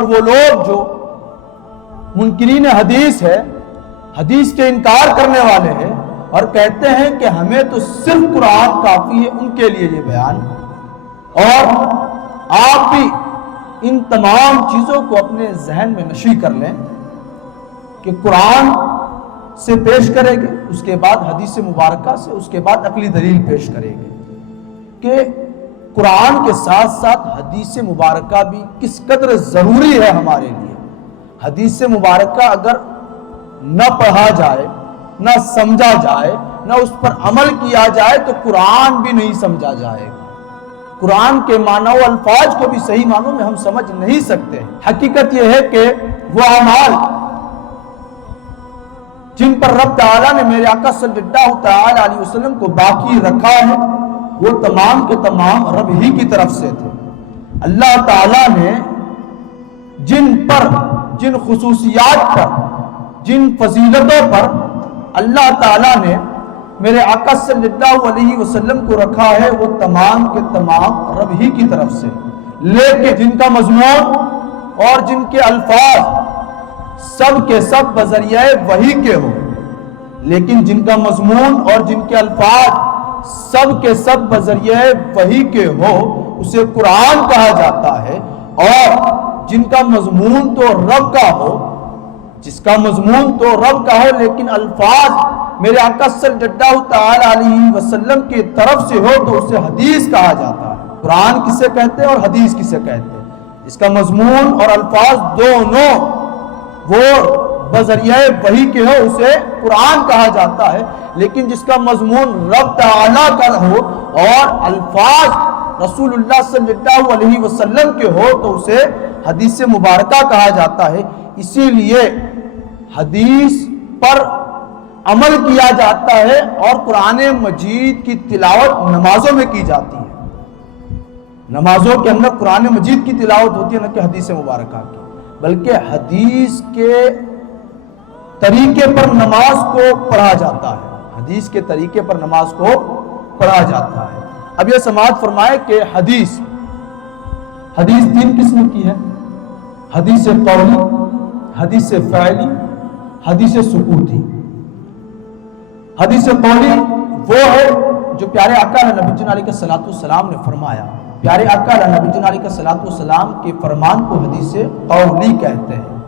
اور وہ لوگ جو منکرین حدیث ہے، حدیث کے انکار کرنے والے ہیں اور کہتے ہیں کہ ہمیں تو صرف قرآن کافی ہے، ان کے لیے یہ بیان۔ اور آپ بھی ان تمام چیزوں کو اپنے ذہن میں نشی کر لیں کہ قرآن سے پیش کریں گے، اس کے بعد حدیث مبارکہ سے، اس کے بعد عقلی دلیل پیش کریں گے کہ قرآن کے ساتھ ساتھ حدیث مبارکہ بھی کس قدر ضروری ہے ہمارے لیے۔ حدیث مبارکہ اگر نہ پڑھا جائے، نہ سمجھا جائے، نہ اس پر عمل کیا جائے تو قرآن بھی نہیں سمجھا جائے گا۔ قرآن کے معنی و الفاظ کو بھی صحیح معنوں میں ہم سمجھ نہیں سکتے۔ حقیقت یہ ہے کہ وہ اعمال جن پر رب تعالیٰ نے میرے آقا صلی اللہ تعالیٰ علیہ وسلم کو باقی رکھا ہے، وہ تمام کے تمام رب ہی کی طرف سے تھے۔ اللہ تعالیٰ نے جن پر، جن خصوصیات پر، جن فضیلتوں پر اللہ تعالیٰ نے میرے آقا صلی اللہ علیہ وسلم کو رکھا ہے، وہ تمام کے تمام رب ہی کی طرف سے، لیکن جن کا مضمون اور جن کے الفاظ سب کے سب بذریعہ وحی کے ہو، لیکن جن کا مضمون اور جن کے الفاظ سب کے سب بذریعہ وحی کے ہو اسے قرآن کہا جاتا ہے۔ اور جن کا مضمون تو رب کا ہو، جس کا مضمون تو رب کا ہو لیکن الفاظ میرے آقا صلی اللہ تعالی علیہ وسلم کی طرف سے ہو تو اسے حدیث کہا جاتا ہے۔ قرآن کسے کہتے ہیں اور حدیث کسے کہتے ہیں؟ اس کا مضمون اور الفاظ دونوں وہ بذریعہ وحی کے ہو اسے قرآن کہا جاتا ہے، لیکن جس کا مضمون رب تعالیٰ کا ہو اور الفاظ رسول اللہ صلی اللہ علیہ وسلم کے ہو تو اسے حدیث مبارکہ کہا جاتا ہے۔ اسی لیے حدیث پر عمل کیا جاتا ہے اور قرآن مجید کی تلاوت نمازوں میں کی جاتی ہے۔ نمازوں کے اندر قرآن مجید کی تلاوت ہوتی ہے، نہ کہ حدیث مبارکہ کی، بلکہ حدیث کے طریقے پر نماز کو پڑھا جاتا ہے، حدیث کے طریقے پر نماز کو پڑھا جاتا ہے۔ اب یہ سماعت فرمائے کہ حدیث تین قسم کی ہے: حدیث قولی، حدیث فعلی، حدیث سکوتی۔ حدیث قولی وہ ہے جو پیارے آقا نبی علیہ الصلوۃ والسلام نے فرمایا۔ پیارے آقا نبی علیہ الصلوۃ والسلام کے فرمان کو حدیث قولی کہتے ہیں۔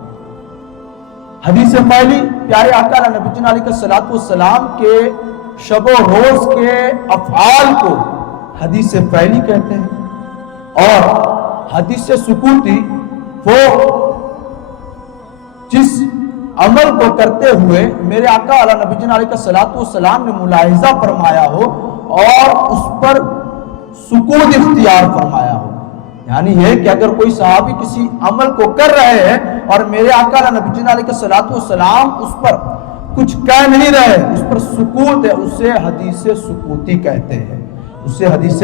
حدیث فعلی پیارے آقا نبی علیہ الصلوۃ والسلام کے شب و روز کے افعال کو حدیث فعلی کہتے ہیں۔ اور حدیث سکوتی وہ جس عمل کو کرتے ہوئے میرے آقا نبی علیہ الصلوۃ والسلام نے ملاحظہ فرمایا ہو اور اس پر سکوت اختیار فرمایا ہو، یعنی یہ کہ اگر کوئی صحابی کسی عمل کو کر رہے ہیں اور میرے آقا نبی علیہ الصلوۃ والسلام اس پر کچھ کہہ نہیں رہے، اس پر سکوت ہے، اسے حدیث سکوتی کہتے ہیں، اسے حدیث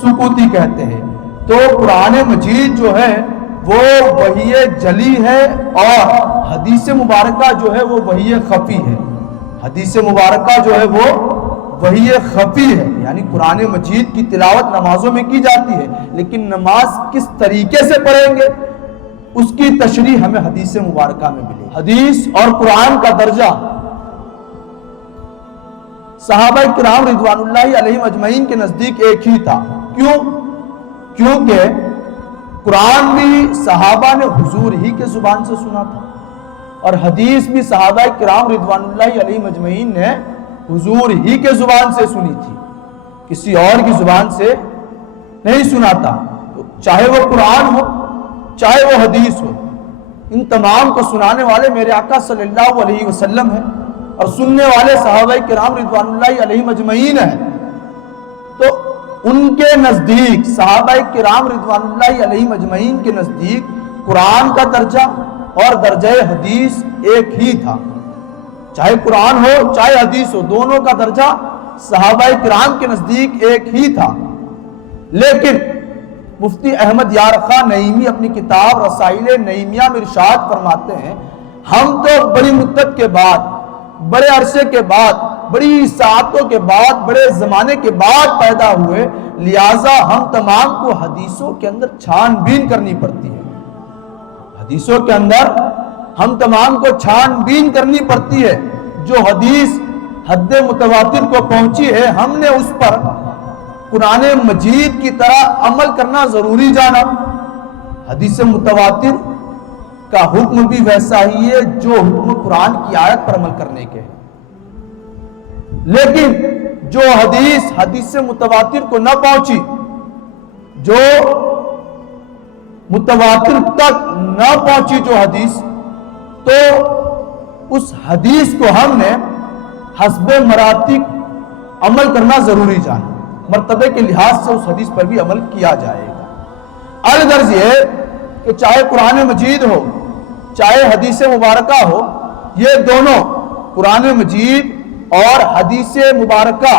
سکوتی کہتے ہیں۔ تو قرآن مجید جو ہے وہ وحی جلی ہے اور حدیث مبارکہ جو ہے وہ وحی خفی ہے۔ حدیث مبارکہ جو ہے وہ وحی خفی ہے، یعنی قرآن مجید کی تلاوت نمازوں میں کی جاتی ہے، لیکن نماز کس طریقے سے پڑھیں گے اس کی تشریح ہمیں حدیث مبارکہ میں ملی۔ حدیث اور قرآن کا درجہ صحابہ کرام رضوان اللہ علیہم اجمعین کے نزدیک ایک ہی تھا۔ کیونکہ قرآن بھی صحابہ نے حضور ہی کے زبان سے سنا تھا اور حدیث بھی صحابہ کرام رضوان اللہ علیہم اجمعین نے حضور ہی کے زبان سے سنی تھی، کسی اور کی زبان سے نہیں سنا تھا۔ چاہے وہ قرآن ہو چاہے وہ حدیث ہو، ان تمام کو سنانے والے میرے آقا صلی اللہ علیہ وسلم ہیں اور سننے والے صحابہ کرام رضوان اللہ علیہم اجمعین ہیں۔ تو ان کے نزدیک صحابہ کرام رضوان اللہ علیہم اجمعین کے نزدیک قرآن کا درجہ اور درجہ حدیث ایک ہی تھا، چاہے قرآن ہو چاہے حدیث ہو، دونوں کا درجہ صحابہ کرام کے نزدیک ایک ہی تھا۔ لیکن مفتی احمد یار خان نعیمی اپنی کتاب رسائل نعیمیہ میں ارشاد فرماتے ہیں، ہم تو بڑی مدت کے بعد، بڑے عرصے کے بعد، بڑی ساعتوں کے بعد، بڑے زمانے کے بعد پیدا ہوئے، لہٰذا ہم تمام کو حدیثوں کے اندر چھان بین کرنی پڑتی ہے۔ حدیثوں کے اندر ہم تمام کو چھان بین کرنی پڑتی ہے. جو حدیث حد متواتر کو پہنچی ہے ہم نے اس پر قرآن مجید کی طرح عمل کرنا ضروری جانا. حدیث متواتر کا حکم بھی ویسا ہی ہے جو حکم قرآن کی آیت پر عمل کرنے کے ہے. لیکن جو حدیث متواتر کو نہ پہنچی، جو متواتر تک نہ پہنچی جو حدیث، تو اس حدیث کو ہم نے حسب مراتب عمل کرنا ضروری جانا. مرتبے کے لحاظ سے اس حدیث پر بھی عمل کیا جائے گا. الغرض یہ کہ چاہے قرآن مجید ہو چاہے حدیث مبارکہ ہو، یہ دونوں قرآن مجید اور حدیث مبارکہ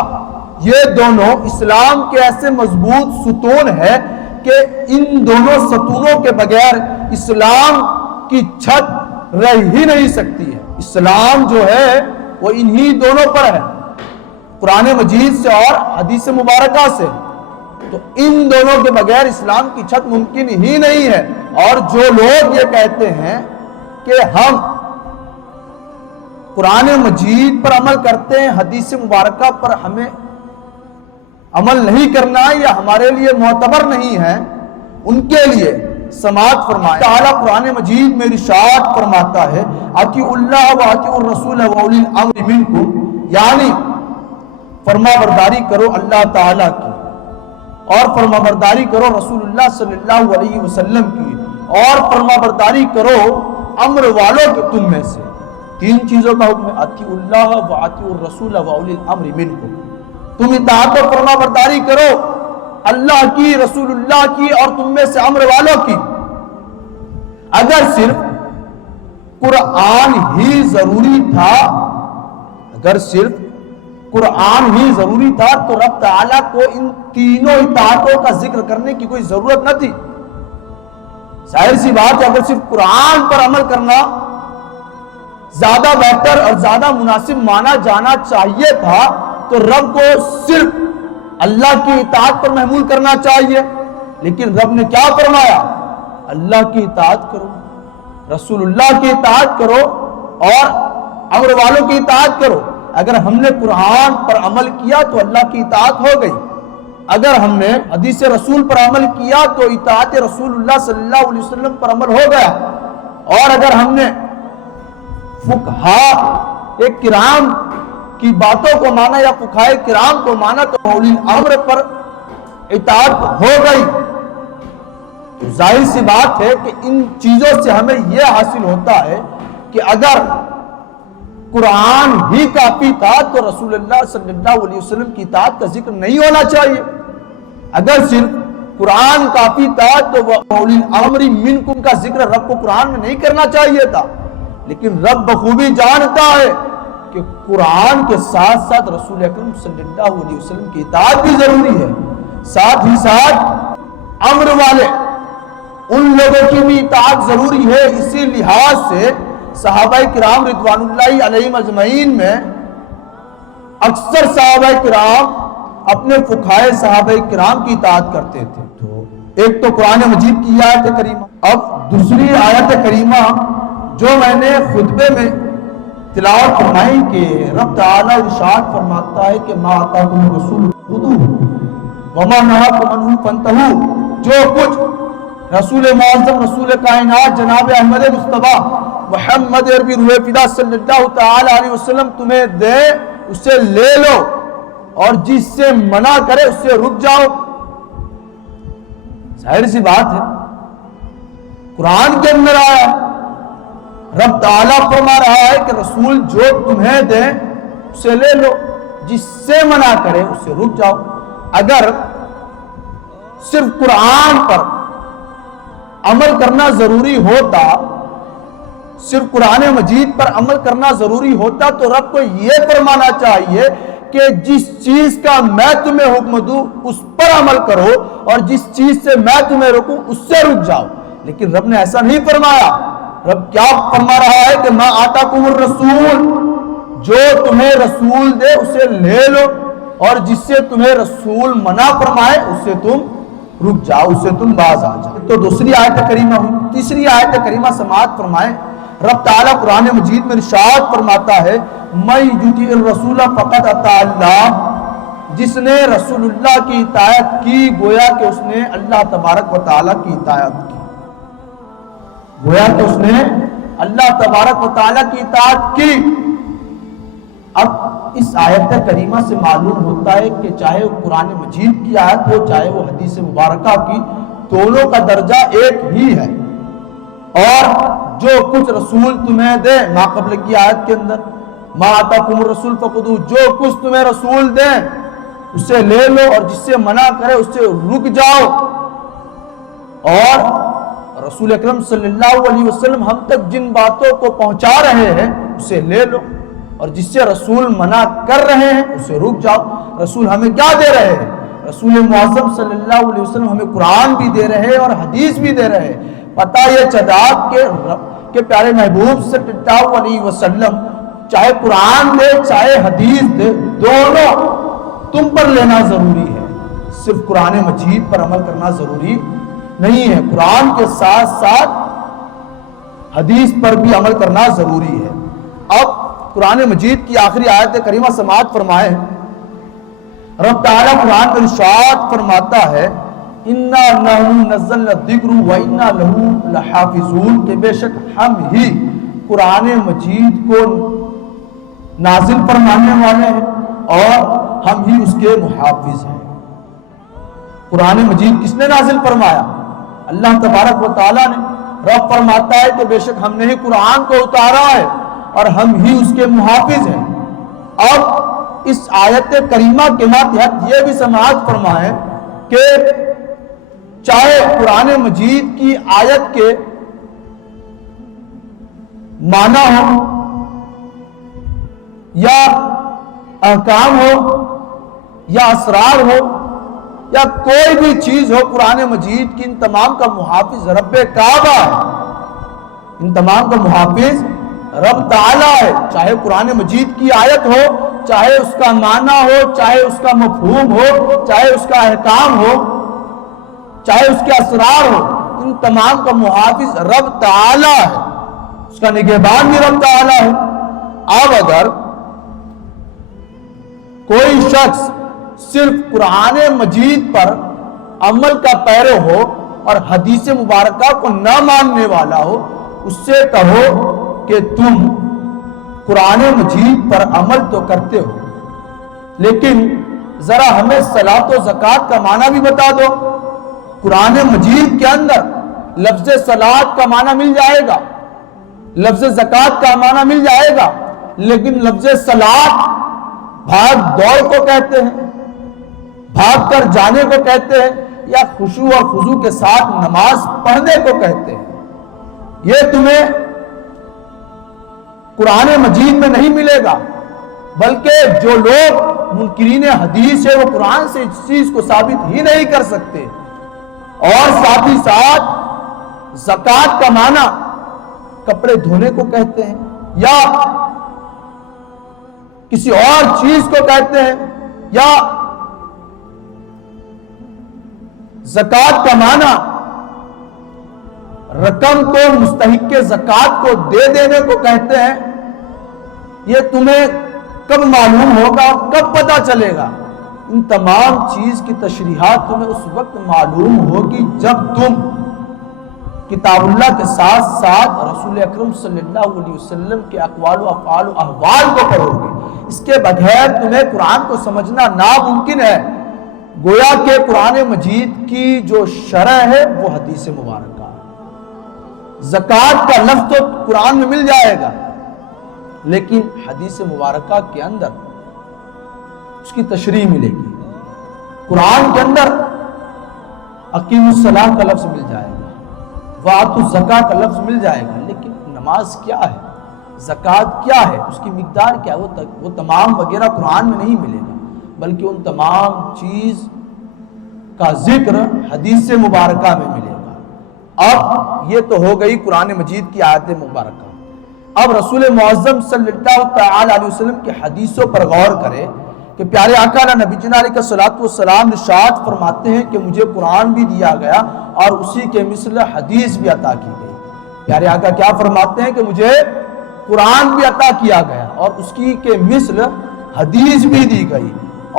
یہ دونوں اسلام کے ایسے مضبوط ستون ہے کہ ان دونوں ستونوں کے بغیر اسلام کی چھت رہ ہی نہیں سکتی ہے. اسلام جو ہے وہ انہی دونوں پر ہے، قرآن مجید سے اور حدیث مبارکہ سے. تو ان دونوں کے بغیر اسلام کی چھت ممکن ہی نہیں ہے. اور جو لوگ یہ کہتے ہیں کہ ہم قرآن مجید پر عمل کرتے ہیں، حدیث مبارکہ پر ہمیں عمل نہیں کرنا یا ہمارے لیے معتبر نہیں ہے، ان کے لیے سماعت فرمائے. تعالیٰ قرآن مجید میں ارشاد فرماتا ہے اطیعوا اللہ واطیعوا الرسول واولی الامر منکم، یعنی فرما برداری کرو اللہ تعالیٰ کی اور فرما برداری کرو رسول اللہ صلی اللہ علیہ وسلم کی اور فرما برداری کرو امر والوں کے تم میں سے. تین چیزوں کا حکم ہے، اطیعوا اللہ واطیعوا الرسول واولی الامر منکم. تم اطاعت و فرما برداری کرو اللہ کی، رسول اللہ کی اور تم میں سے امر والوں کی. اگر صرف قرآن ہی ضروری تھا، اگر صرف قرآن ہی ضروری تھا تو رب تعالیٰ کو ان تینوں اطاعتوں کا ذکر کرنے کی کوئی ضرورت نہ تھی. ظاہر سی بات ہے، اگر صرف قرآن پر عمل کرنا زیادہ بہتر اور زیادہ مناسب مانا جانا چاہیے تھا تو رب کو صرف اللہ کی اطاعت پر محمول کرنا چاہیے. لیکن رب نے کیا فرمایا؟ اللہ کی اطاعت کرو، رسول اللہ کی اطاعت کرو اور امر والوں کی اطاعت کرو. اگر ہم نے قرآن پر عمل کیا تو اللہ کی اطاعت ہو گئی. اگر ہم نے حدیث رسول پر عمل کیا تو اطاعت رسول اللہ صلی اللہ علیہ وسلم پر عمل ہو گیا. اور اگر ہم نے فقہاء کرام کی باتوں کو مانا یا فقہاء کرام کو مانا تو اولی الامر پر اطاعت ہو گئی. تو ظاہر سی بات ہے کہ ان چیزوں سے ہمیں یہ حاصل ہوتا ہے کہ اگر قرآن ہی کافی تھا تو رسول اللہ صلی اللہ علیہ وسلم کی اطاعت کا ذکر نہیں ہونا چاہیے. اگر صرف قرآن کافی تھا تو اولی الامر منکم کا ذکر رب کو قرآن میں نہیں کرنا چاہیے تھا. لیکن رب بخوبی جانتا ہے کہ قرآن کے ساتھ ساتھ رسول اکرم صلی اللہ علیہ وسلم کی اطاعت بھی ضروری ہے. ساتھ ہی ساتھ امر والے ان لوگوں کی بھی اطاعت ضروری ہے. اسی لحاظ سے صحابہ کرام رضوان اللہ علیہم اجمعین میں اکثر صحابہ کرام اپنے فقہائے صحابہ کرام کی اطاعت کرتے تھے. تو ایک تو قرآن مجید کی آیت کریمہ. اب دوسری آیت کریمہ جو میں نے خطبے میں تلاوت فرمائی کہ رب تعالیٰ ارشاد فرماتا ہے کہ ما آتاکم الرسول خذوہ وما نہاکم عنہ فانتہوا. جو کچھ رسول معظم رسول کائنات جناب احمد مصطفیٰ محمد عربی روح فدا صلی اللہ تعالی علیہ وسلم تمہیں دے اسے لے لو اور جس سے منع کرے اس سے رک جاؤ. ظاہر سی بات ہے، قرآن کے اندر آیا رب تعالیٰ فرما رہا ہے کہ رسول جو تمہیں دے اسے لے لو، جس سے منع کرے اس سے رک جاؤ. اگر صرف قرآن پر عمل کرنا ضروری ہوتا، صرف قرآن مجید پر عمل کرنا ضروری ہوتا تو رب کو یہ فرمانا چاہیے کہ جس چیز کا میں تمہیں حکم دوں اس پر عمل کرو اور جس چیز سے میں تمہیں روکوں اس سے رک جاؤ. لیکن رب نے ایسا نہیں فرمایا. رب کیا فرما رہا ہے کہ ما آتاکم الرسول، جو تمہیں رسول دے اسے لے لو اور جس سے تمہیں رسول منع فرمائے اس سے تم رک جاؤ، اسے تم باز آ جاؤ۔ تو دوسری آیت کریمہ ہوئی۔ تیسری آیت کریمہ سماعت فرمائیں، رب تعالیٰ قرآن مجید میں ارشاد فرماتا ہے میں یطیع الرسول فقد اطاع اللہ، جس نے رسول اللہ کی اطاعت کی گویا کہ اس نے اللہ تبارک و تعالیٰ کی اطاعت کی، گویا کہ اس نے اللہ تبارک و تعالیٰ کی اطاعت کی۔ اب اس آیت کریمہ سے معلوم ہوتا ہے کہ چاہے وہ قرآن مجید کی آیت ہو چاہے وہ حدیث مبارکہ کی، دونوں کا درجہ ایک ہی ہے۔ اور جو کچھ رسول تمہیں دے، ما قبل کی آیت کے اندر ما آتاکم الرسول فخذوہ، جو کچھ تمہیں رسول دیں اسے لے لو، اور جس سے منع کرے اس سے رک جاؤ۔ اور رسول اکرم صلی اللہ علیہ وسلم ہم تک جن باتوں کو پہنچا رہے ہیں اسے لے لو، اور جس سے رسول منع کر رہے ہیں اسے رک جاؤ۔ رسول ہمیں کیا دے رہے ہیں؟ رسول معظم صلی اللہ علیہ وسلم ہمیں قرآن بھی دے رہے ہیں اور حدیث بھی دے رہے ہیں۔ پتہ یہ چلا کہ پیارے محبوب صلی اللہ علیہ وسلم چاہے قرآن دے چاہے حدیث دے، دونوں تم پر لینا ضروری ہے، صرف قرآن مجید پر عمل کرنا ضروری نہیں ہے، قرآن کے ساتھ ساتھ حدیث پر بھی عمل کرنا ضروری ہے۔ اب قرآن مجید کی آخری آیت کریمہ سماعت فرمائے، رب تعالیٰ قرآن میں ارشاد فرماتا ہے اِنَّا نَحْنُ نَزَّلْنَا الذِّكْرَ وَإِنَّا لَهُ لَحَافِظُونَ، کہ بے شک ہم ہی قرآن مجید کو نازل فرمانے والے ہیں اور ہم ہی اس کے محافظ ہیں۔ قرآن مجید کس نے نازل فرمایا؟ اللہ تبارک و تعالیٰ نے۔ رب فرماتا ہے کہ بے شک ہم نے ہی قرآن کو اتارا ہے اور ہم ہی اس کے محافظ ہیں۔ اب اس آیت کریمہ کے ماتحت یہ بھی سماعت فرمائیں کہ چاہے قرآن مجید کی آیت کے معنی ہو یا احکام ہو یا اسرار ہو یا کوئی بھی چیز ہو، قرآن مجید کی ان تمام کا محافظ رب کعبہ ہے، ان تمام کا محافظ رب تعالیٰ ہے۔ چاہے قرآن مجید کی آیت ہو، چاہے اس کا معنی ہو، چاہے اس کا مفہوم ہو، چاہے اس کا احکام ہو، چاہے اس کے اسرار ہو، ان تمام کا محافظ رب تعالیٰ ہے، اس کا نگہبان بھی رب تعالیٰ ہے۔ اب اگر کوئی شخص صرف قرآن مجید پر عمل کا پیرو ہو اور حدیث مبارکہ کو نہ ماننے والا ہو، اس سے کہو کہ تم قرآن مجید پر عمل تو کرتے ہو لیکن ذرا ہمیں صلاۃ و زکوٰۃ کا معنی بھی بتا دو۔ قرآن مجید کے اندر لفظ صلاۃ کا معنی مل جائے گا، لفظ زکوٰۃ کا معنی مل جائے گا، لیکن لفظ صلاۃ بھاگ دوڑ کو کہتے ہیں، بھاگ کر جانے کو کہتے ہیں، یا خشوع اور خضوع کے ساتھ نماز پڑھنے کو کہتے ہیں۔ یہ تمہیں قرآن مجید میں نہیں ملے گا، بلکہ جو لوگ منکرین حدیث ہے وہ قرآن سے اس چیز کو ثابت ہی نہیں کر سکتے۔ اور ساتھ ہی ساتھ زکوٰۃ کا معنی کپڑے دھونے کو کہتے ہیں یا کسی اور چیز کو کہتے ہیں، یا زکوٰۃ کا معنی رقم کو مستحق زکوٰۃ کو دے دینے کو کہتے ہیں۔ یہ تمہیں کب معلوم ہوگا، کب پتہ چلے گا؟ ان تمام چیز کی تشریحات تمہیں اس وقت معلوم ہوگی جب تم کتاب اللہ کے ساتھ ساتھ رسول اکرم صلی اللہ علیہ وسلم کے اقوال و افعال و احوال کو پڑھو گے۔ اس کے بغیر تمہیں قرآن کو سمجھنا ناممکن ہے۔ گویا کہ قرآن مجید کی جو شرح ہے وہ حدیث مبارکہ ہے۔ زکوٰۃ کا لفظ تو قرآن میں مل جائے گا، لیکن حدیث مبارکہ کے اندر اس کی تشریح ملے گی۔ قرآن کے اندر اقیم الصلاۃ کا لفظ مل جائے گا، وآتوا الزکاۃ کا لفظ مل جائے گا، لیکن نماز کیا ہے، زکوٰۃ کیا ہے، اس کی مقدار کیا ہے، وہ تمام وغیرہ قرآن میں نہیں ملے گا، بلکہ ان تمام چیز کا ذکر حدیث مبارکہ میں ملے گا۔ اب یہ تو ہو گئی قرآن مجید کی آیت مبارکہ۔ اب رسول معظم صلی اللہ تعالی علیہ وسلم کی حدیثوں پر غور کرے کہ پیارے آقا نبی جناب علیہ الصلوۃ والسلام ارشاد فرماتے ہیں کہ مجھے قرآن بھی دیا گیا اور اسی کے مثل حدیث بھی عطا کی گئی۔ پیارے آقا کیا فرماتے ہیں کہ مجھے قرآن بھی عطا کیا گیا اور اس کی کے مثل حدیث بھی دی گئی۔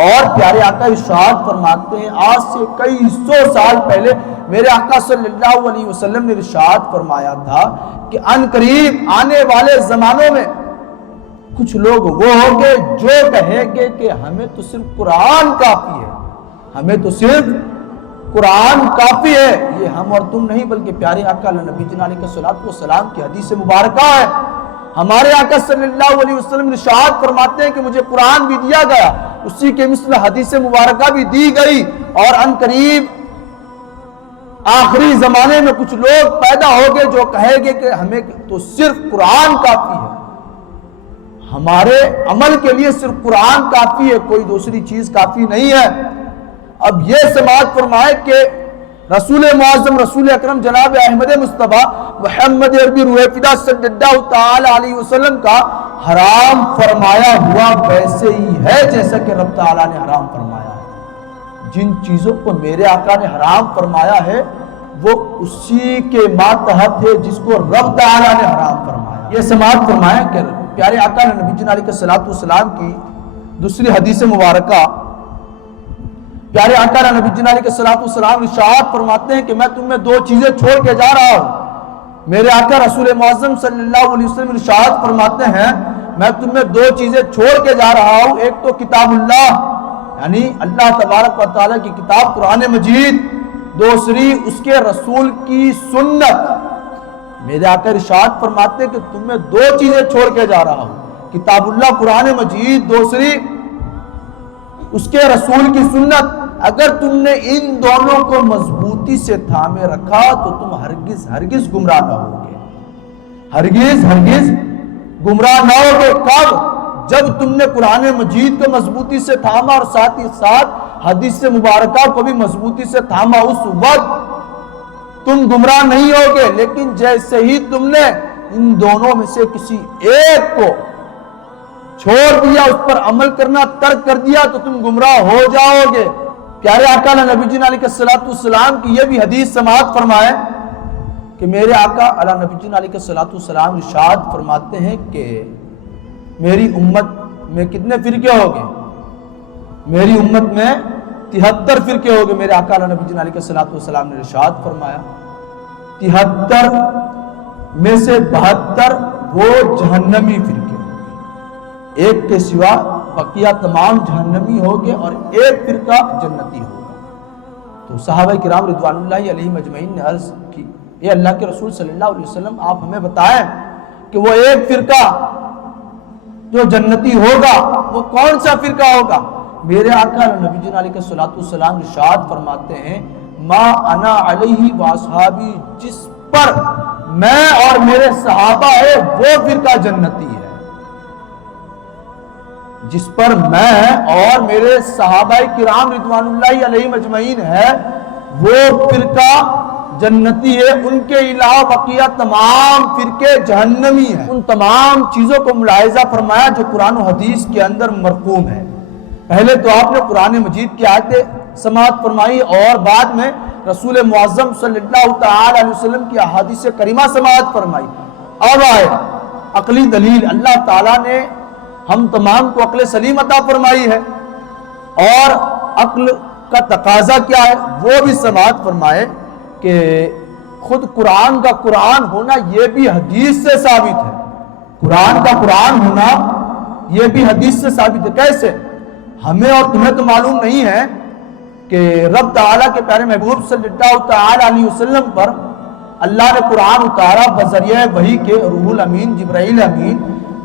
اور پیارے آقا ارشاد فرماتے ہیں آج سے کئی سو سال پہلے میرے آقا صلی اللہ علیہ وسلم نے ارشاد فرمایا تھا کہ ان قریب آنے والے زمانوں میں کچھ لوگ وہ ہوں گے جو کہیں گے کہ ہمیں تو صرف قرآن کافی ہے، ہمیں تو صرف قرآن کافی ہے۔ یہ ہم اور تم نہیں بلکہ پیارے آقا نبی جناب علیہ الصلوۃ والسلام کی حدیث مبارکہ ہے۔ ہمارے آقا صلی اللہ علیہ وسلم ارشاد فرماتے ہیں کہ مجھے قرآن بھی دیا گیا، اسی کے مثل حدیث مبارکہ بھی دی گئی، اور ان قریب آخری زمانے میں کچھ لوگ پیدا ہوگے جو کہیں گے کہ ہمیں تو صرف قرآن کافی ہے، ہمارے عمل کے لیے صرف قرآن کافی ہے، کوئی دوسری چیز کافی نہیں ہے۔ اب یہ سماعت فرمائے کہ رسول معظم رسول اکرم جناب احمد مصطفیٰ محمد عربی روح فدا صلی اللہ تعالی علیہ وسلم کا حرام فرمایا ہوا ویسے ہی ہے جیسا کہ رب تعالیٰ نے حرام فرمایا ہے۔ جن چیزوں کو میرے آقا نے حرام فرمایا ہے وہ اسی کے ماتحت ہے جس کو رب تعالیٰ نے حرام فرمایا۔ یہ سماعت فرمایا کہ پیارے آقا نبی جناب علیہ الصلوۃ والسلام کی دوسری حدیث مبارکہ، پیارے آقا نبی جناب علیہ الصلوۃ والسلام ارشاد فرماتے ہیں کہ میں تم میں دو چیزیں چھوڑ کے جا رہا ہوں۔ میرے آقا رسول معظم صلی اللہ علیہ وسلم ارشاد فرماتے ہیں میں تم میں دو چیزیں چھوڑ کے جا رہا ہوں، ایک تو کتاب اللہ یعنی اللہ تبارک و تعالیٰ کی کتاب قرآن مجید، دوسری اس کے رسول کی سنت۔ میرے آقا ارشاد فرماتے ہیں کہ تم میں دو چیزیں چھوڑ کے جا رہا ہوں، کتاب اللہ قرآن مجید، دوسری اس کے رسول کی سنت۔ اگر تم نے ان دونوں کو مضبوطی سے تھامے رکھا تو تم ہرگز ہرگز گمراہ نہ ہوگے، ہرگز ہرگز گمراہ نہ ہوگے۔ کب؟ جب تم نے قرآن مجید کو مضبوطی سے تھاما اور ساتھ ہی ساتھ حدیث مبارکہ کو بھی مضبوطی سے تھاما، اس وقت تم گمراہ نہیں ہوگے۔ لیکن جیسے ہی تم نے ان دونوں میں سے کسی ایک کو چھوڑ دیا، اس پر عمل کرنا ترک کر دیا تو تم گمراہ ہو جاؤ گے۔ پیارے آقا نبی جناب علیہ الصلوۃ والسلام کی یہ بھی حدیث سماعت فرمائے کہ میرے آقا نبی جناب علیہ الصلوۃ والسلام ارشاد فرماتے ہیں کہ میری امت میں کتنے فرقے ہو گئے؟ میری امت میں 73 فرقے ہو گئے۔ میرے آقا نبی جناب علیہ الصلوۃ والسلام نے ارشاد فرمایا 73 میں سے 72 وہ جہنمی فرقے، ایک کے سوا بقیہ تمام جہنمی ہوگے اور ایک فرقہ جنتی ہوگا۔ تو صحابہ کرام رضوان اللہ علیہم اجمعین نے عرض کی اے اللہ کے رسول صلی اللہ علیہ وسلم آپ ہمیں بتائیں کہ وہ ایک فرقہ جو جنتی ہوگا وہ کون سا فرقہ ہوگا؟ میرے آقا نبی جناب علیہ الصلوۃ والسلام ارشاد فرماتے ہیں ما انا علیہ واصحابی، جس پر میں اور میرے صحابہ ہے وہ فرقہ جنتی ہے، جس پر میں اور میرے صحابہ کرام رضوان اللہ علیہم اجمعین ہے وہ فرقہ جنتی ہے، ان کے علاوہ بقیہ تمام فرقے جہنمی ہیں۔ ان تمام چیزوں کو ملاحظہ فرمایا جو قرآن و حدیث کے اندر مرقوم ہے۔ پہلے تو آپ نے قرآن مجید کی آیتیں سماعت فرمائی اور بعد میں رسول معظم صلی اللہ تعالی علیہ وسلم کی احادیث کریمہ سماعت فرمائی۔ اب آئے عقلی دلیل، اللہ تعالیٰ نے ہم تمام کو عقل سلیم عطا فرمائی ہے اور عقل کا تقاضا کیا ہے وہ بھی سماعت فرمائے کہ خود قرآن کا قرآن ہونا یہ بھی حدیث سے ثابت ہے، قرآن کا قرآن ہونا یہ بھی حدیث سے ثابت ہے۔ کیسے؟ ہمیں اور تمہیں تو معلوم نہیں ہے کہ رب تعالیٰ کے پیارے محبوب صلی اللہ تعالی علیہ وسلم پر اللہ نے قرآن اتارا بذریعہ وحی کے، روح الامین جبرائیل امین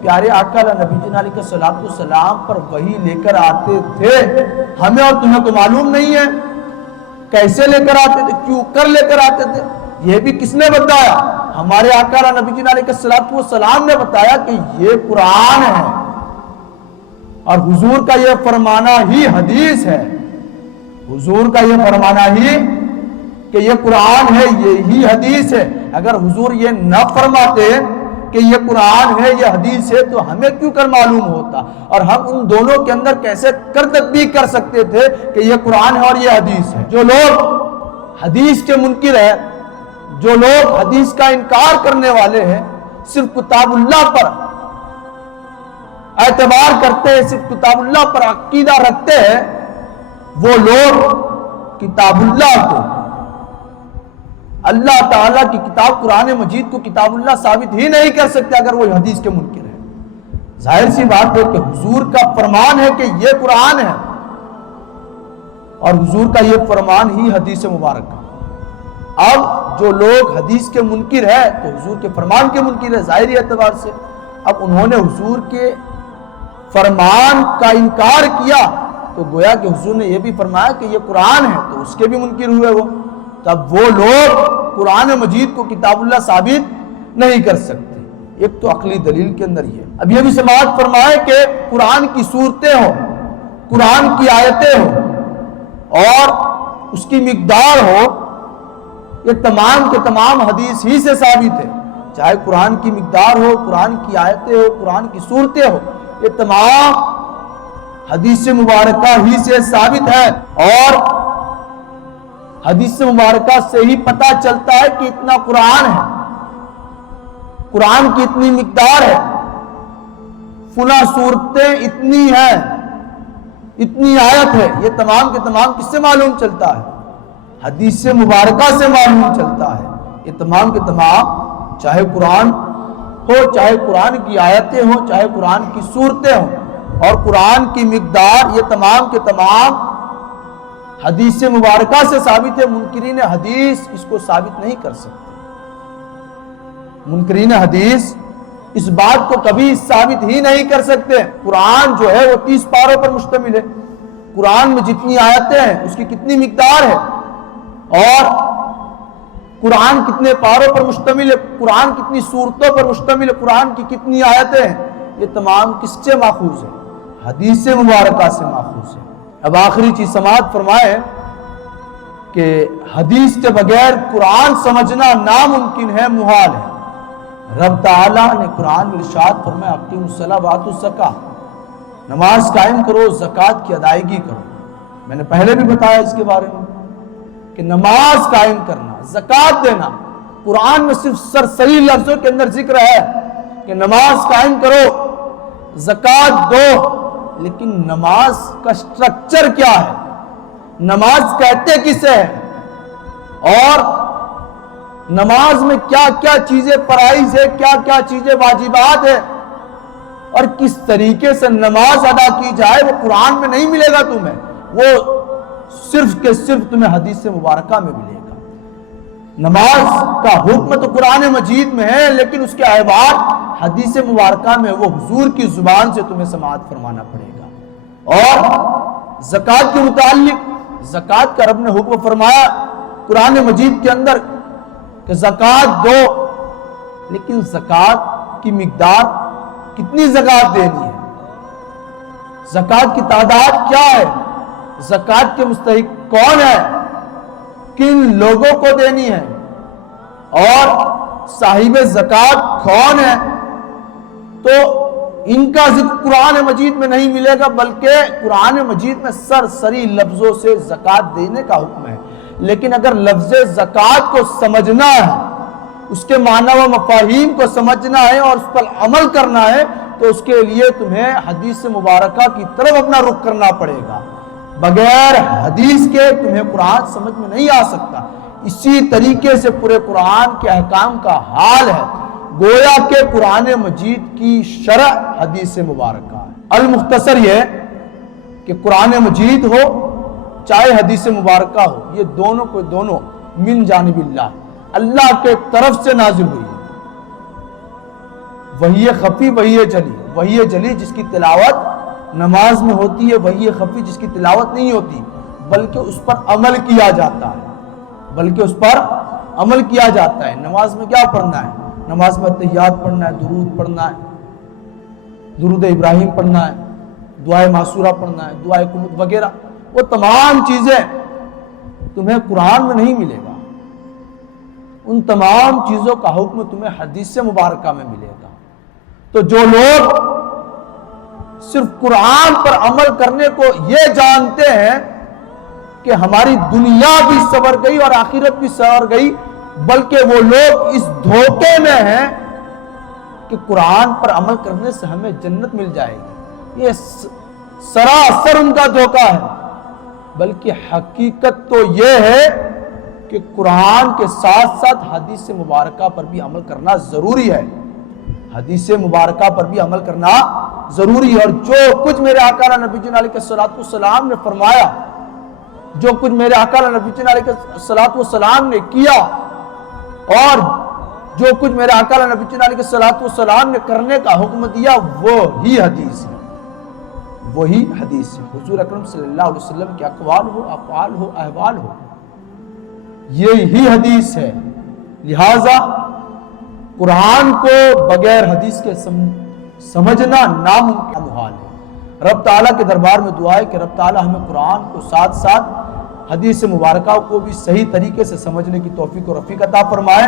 پیارے آقا نبی جناب علیہ الصلوۃ والسلام پر وحی لے کر آتے تھے۔ ہمیں اور تمہیں تو معلوم نہیں ہے کیسے لے کر آتے تھے، کیوں کر لے کر آتے تھے، یہ بھی کس نے بتایا؟ ہمارے آقا نبی جناب علیہ الصلوۃ والسلام نے بتایا کہ یہ قرآن ہے اور حضور کا یہ فرمانا ہی حدیث ہے، حضور کا یہ فرمانا ہی کہ یہ قرآن ہے یہی حدیث ہے۔ اگر حضور یہ نہ فرماتے کہ یہ قرآن ہے یہ حدیث ہے تو ہمیں کیوں کر معلوم ہوتا، اور ہم ان دونوں کے اندر کیسے تطبیق کر سکتے تھے کہ یہ قرآن ہے اور یہ حدیث ہے۔ جو لوگ حدیث کے منکر ہیں، جو لوگ حدیث کا انکار کرنے والے ہیں، صرف کتاب اللہ پر اعتبار کرتے ہیں، صرف کتاب اللہ پر عقیدہ رکھتے ہیں، وہ لوگ کتاب اللہ کو، اللہ تعالیٰ کی کتاب قرآن مجید کو کتاب اللہ ثابت ہی نہیں کر سکتے اگر وہ حدیث کے منکر ہے۔ ظاہر سی بات ہے کہ حضور کا فرمان ہے کہ یہ قرآن ہے، اور حضور کا یہ فرمان ہی حدیث مبارکہ۔ اب جو لوگ حدیث کے منکر ہے تو حضور کے فرمان کے منکر ہے ظاہری اعتبار سے۔ اب انہوں نے حضور کے فرمان کا انکار کیا تو گویا کہ حضور نے یہ بھی فرمایا کہ یہ قرآن ہے، تو اس کے بھی منکر ہوئے وہ۔ تب وہ لوگ قرآن مجید کو کتاب اللہ ثابت نہیں کر سکتے۔ ایک تو عقلی دلیل کے اندر یہ، اب یہ بھی سماعت فرمائے کہ قرآن کی صورتیں ہوں، قرآن کی آیتیں ہوں اور اس کی مقدار ہو، یہ تمام کے تمام حدیث ہی سے ثابت ہے۔ چاہے قرآن کی مقدار ہو، قرآن کی آیتیں ہو، قرآن کی صورتیں ہو، یہ تمام حدیث مبارکہ ہی سے ثابت ہے، اور حدیث مبارکہ سے ہی پتہ چلتا ہے کہ اتنا قرآن ہے، قرآن کی اتنی مقدار ہے، فلاں صورتیں اتنی ہیں، اتنی آیت ہے۔ یہ تمام کے تمام کس سے معلوم چلتا ہے؟ حدیث مبارکہ سے معلوم چلتا ہے۔ یہ تمام کے تمام چاہے قرآن ہو، چاہے قرآن کی آیتیں ہوں، چاہے قرآن کی صورتیں ہوں اور قرآن کی مقدار، یہ تمام کے تمام حدیث مبارکہ سے ثابت ہے۔ منکرین حدیث اس کو ثابت نہیں کر سکتے۔ منکرین حدیث اس بات کو کبھی ثابت ہی نہیں کر سکتے۔ قرآن جو ہے وہ 30 پاروں پر مشتمل ہے، قرآن میں جتنی آیتیں ہیں اس کی کتنی مقدار ہے، اور قرآن کتنے پاروں پر مشتمل ہے، قرآن کتنی صورتوں پر مشتمل ہے، قرآن کی کتنی آیتیں ہیں، یہ تمام کس سے ماخوذ ہے؟ حدیث مبارکہ سے ماخوذ ہے۔ اب آخری چیز سماعت فرمائے کہ حدیث کے بغیر قرآن سمجھنا ناممکن ہے، محال ہے۔ رب تعالیٰ نے قرآن میں ارشاد فرمایا اقیموا الصلاۃ وآتوا الزکاۃ، نماز قائم کرو، زکوٰۃ کی ادائیگی کرو۔ میں نے پہلے بھی بتایا اس کے بارے میں کہ نماز قائم کرنا، زکوٰۃ دینا، قرآن میں صرف سرسری لفظوں کے اندر ذکر ہے کہ نماز قائم کرو، زکوٰۃ دو، لیکن نماز کا سٹرکچر کیا ہے، نماز کہتے کسے ہے، اور نماز میں کیا کیا چیزیں فرائض ہے، کیا کیا چیزیں واجبات ہے، اور کس طریقے سے نماز ادا کی جائے، وہ قرآن میں نہیں ملے گا تمہیں، وہ صرف کے صرف تمہیں حدیث مبارکہ میں ملے گا۔ نماز کا حکم تو قرآن مجید میں ہے، لیکن اس کے احوال حدیث مبارکہ میں وہ حضور کی زبان سے تمہیں سماعت فرمانا پڑے گا۔ اور زکوٰۃ کے متعلق، زکوٰۃ کا رب نے حکم فرمایا قرآن مجید کے اندر کہ زکوٰۃ دو، لیکن زکوٰۃ کی مقدار، کتنی زکوٰۃ دینی ہے، زکوٰۃ کی تعداد کیا ہے، زکوٰۃ کے مستحق کون ہے، کن لوگوں کو دینی ہے، اور صاحب زکوٰۃ کون ہے، تو ان کا ذکر قرآن مجید میں نہیں ملے گا، بلکہ قرآن مجید میں سرسری لفظوں سے زکوٰۃ دینے کا حکم ہے۔ لیکن اگر لفظ زکوٰۃ کو سمجھنا ہے، اس کے معنی و مفاہیم کو سمجھنا ہے اور اس پر عمل کرنا ہے، تو اس کے لیے تمہیں حدیث مبارکہ کی طرف اپنا رخ کرنا پڑے گا۔ بغیر حدیث کے تمہیں قرآن سمجھ میں نہیں آ سکتا۔ اسی طریقے سے پورے قرآن کے احکام کا حال ہے، گویا کہ قرآن مجید کی شرح حدیث مبارکہ ہے۔ المختصر یہ کہ قرآن مجید ہو چاہے حدیث مبارکہ ہو، یہ دونوں کو دونوں من جانب اللہ کے طرف سے نازل ہوئی ہے۔ وحی خفی، وحی جلی، وحی جلی جس کی تلاوت نماز میں ہوتی ہے، وحی خفی جس کی تلاوت نہیں ہوتی، بلکہ اس پر عمل کیا جاتا ہے، بلکہ اس پر عمل کیا جاتا ہے۔ نماز میں کیا پڑھنا ہے؟ نماز میں تحیات پڑھنا ہے، درود پڑھنا ہے، درود ابراہیم پڑھنا ہے، دعائے معصورہ پڑھنا ہے، دعائے قنوت وغیرہ، وہ تمام چیزیں تمہیں قرآن میں نہیں ملے گا۔ ان تمام چیزوں کا حکم تمہیں حدیث مبارکہ میں ملے گا۔ تو جو لوگ صرف قرآن پر عمل کرنے کو یہ جانتے ہیں کہ ہماری دنیا بھی سنور گئی اور آخرت بھی سنور گئی، بلکہ وہ لوگ اس دھوکے میں ہیں کہ قرآن پر عمل کرنے سے ہمیں جنت مل جائے گی، یہ سراسر ان کا دھوکہ ہے۔ بلکہ حقیقت تو یہ ہے کہ قرآن کے ساتھ ساتھ حدیث مبارکہ پر بھی عمل کرنا ضروری ہے، حدیث مبارکہ پر بھی عمل کرنا ضروری ہے۔ اور جو کچھ میرے آقا نبی جن علیہ السلام نے فرمایا، جو کچھ میرے آقا نبی جن علیہ السلام نے کیا، اور جو کچھ میرے آقا نبی جن علیہ السلام نے کرنے کا حکم دیا، وہی حدیث ہے، وہی حدیث ہے۔ حضور اکرم صلی اللہ علیہ وسلم کے اقوال ہو، افعال ہو، احوال ہو، یہی حدیث ہے۔ لہذا قرآن کو بغیر حدیث کے سمجھنا ناممکن محال ہے۔ رب تعالیٰ کے دربار میں دعا ہے کہ رب تعالیٰ ہمیں قرآن کو ساتھ ساتھ حدیث مبارکہ کو بھی صحیح طریقے سے سمجھنے کی توفیق و رفیق عطا فرمائے۔